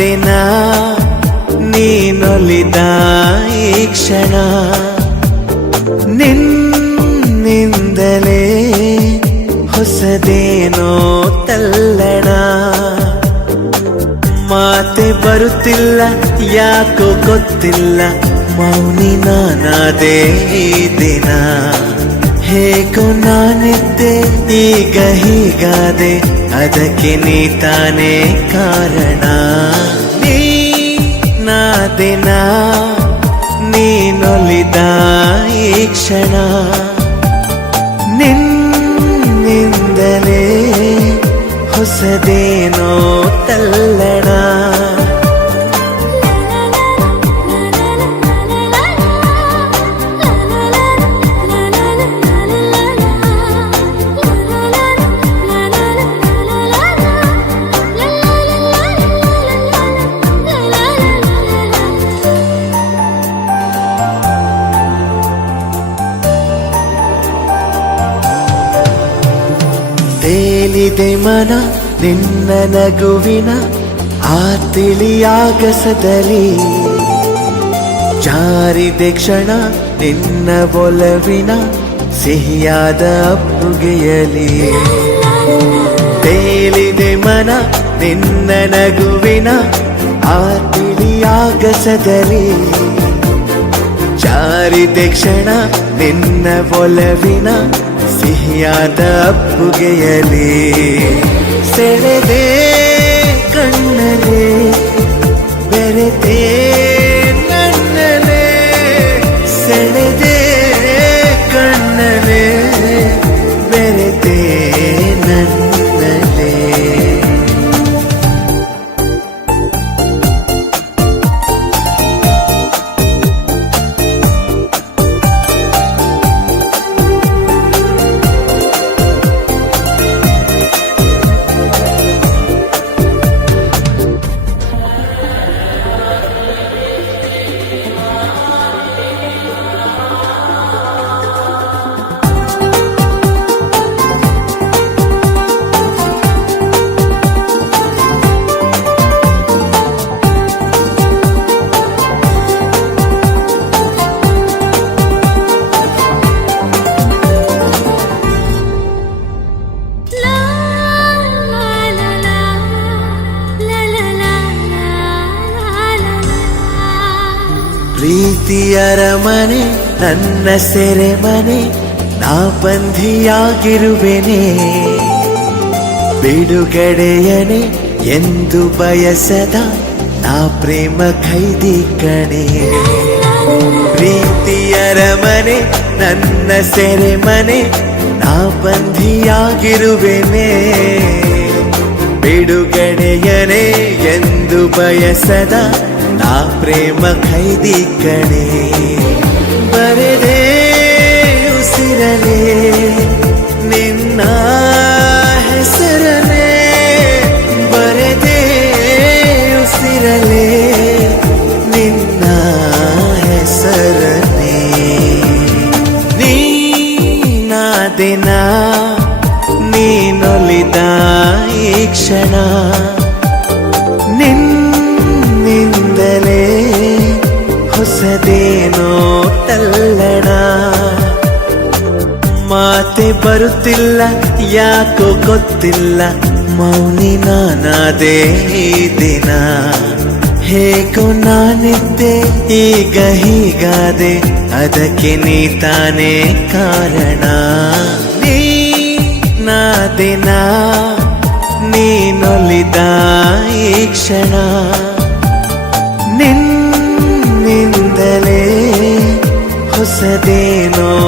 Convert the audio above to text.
ನಾದಿನ ನೀನೊಲಿದ ಈ ಕ್ಷಣ. ನಿನ್ನಿಂದಲೇ ಹೊಸದೇನೋ ತಲ್ಲಣ. ಮಾತೆ ಬರುತ್ತಿಲ್ಲ, ಯಾಕೋ ಗೊತ್ತಿಲ್ಲ. ಮೌನಿ ನಾನಾದೇ ಈ ದಿನ. ಹೇಗೋ ನಾನಿದ್ದೆ, ಈಗ ಹೀಗಾದೆ ಅದಕ್ಕೆ ನೀ ತಾನೇ ಕಾರಣ. ನೀ ನಾದಿನ ನೀನೊಲಿದ ಈ ಕ್ಷಣ. ನಿನ್ನಿಂದಲೇ ಹೊಸದೇನೋ ತಲ್ಲಣ. ತೇಲಿದೆ ಮನ, ನಿನ್ನ ನಗುವಿನ ಆ ತಿಳಿಯಾಗಸದಲ್ಲಿ. ಜಾರಿದೆ ಕ್ಷಣ, ನಿನ್ನ ಒಲವಿನ ಸಿಹಿಯಾದ ಅಪ್ಪುಗೆಯಲಿ. ತೇಲಿದೆ ಮನ, ನಿನ್ನ ನಗುವಿನ ಆ ತಿಳಿಯಾಗಸದಲ್ಲಿ. ಜಾರಿದೆ ಕ್ಷಣ, ನಿನ್ನ ಒಲವಿನ ಸಿಹಿಯಾದ ಅಪ್ಪುಗೆಯಲಿ. ಸೆಳೆದೆ ಪ್ರೀತಿಯರ ಮನೆ ನನ್ನ ಸೆರೆಮನೆ, ನಾ ಬಂಧಿಯಾಗಿರುವೆನೆ. ಬಿಡುಗಡೆಯನೆ ಎಂದು ಬಯಸದ ನಾ ಪ್ರೇಮ ಖೈದಿ ಕಣೆ. ಪ್ರೀತಿಯರ ಮನೆ ನನ್ನ ಸೆರೆ ಮನೆ ನಾ ಬಂಧಿಯಾಗಿರುವೆನೆ. ಬಿಡುಗಡೆಯನೆ ಎಂದು ಬಯಸದ ನಾ ಪ್ರೇಮ ಖೈದಿ ಕಣೆ, ಬರೆದೇ ಉಸಿರಲೇ, ನಿನ್ನ ಹೆಸರನೆ ಬರೆದೇ ಉಸಿರಲೇ, ನಿನ್ನ ಹೆಸರನೇ ಹೆಸರನೆ ನೀನಾದಿನ ನೀನೊಲಿದ ಈ ಕ್ಷಣ ಹೊಸದೇನೋ ತಲ್ಲಣ. ಮಾತೆ ಬರುತ್ತಿಲ್ಲ, ಯಾಕೋ ಗೊತ್ತಿಲ್ಲ, ಮೌನಿ ನಾನಾದೇ ದಿನ. ಹೇಗೋ ನಾನಿದ್ದೆ, ಈಗ ಹೀಗಾದೆ, ಅದಕ್ಕೆ ನೀ ತಾನೇ ಕಾರಣ. ನೀ ನಾದಿನ ನೀನೊಲಿದ ಈ ಕ್ಷಣ. ನಿನ್ನಿಂದಲೇ ಹೊಸದೇನೋ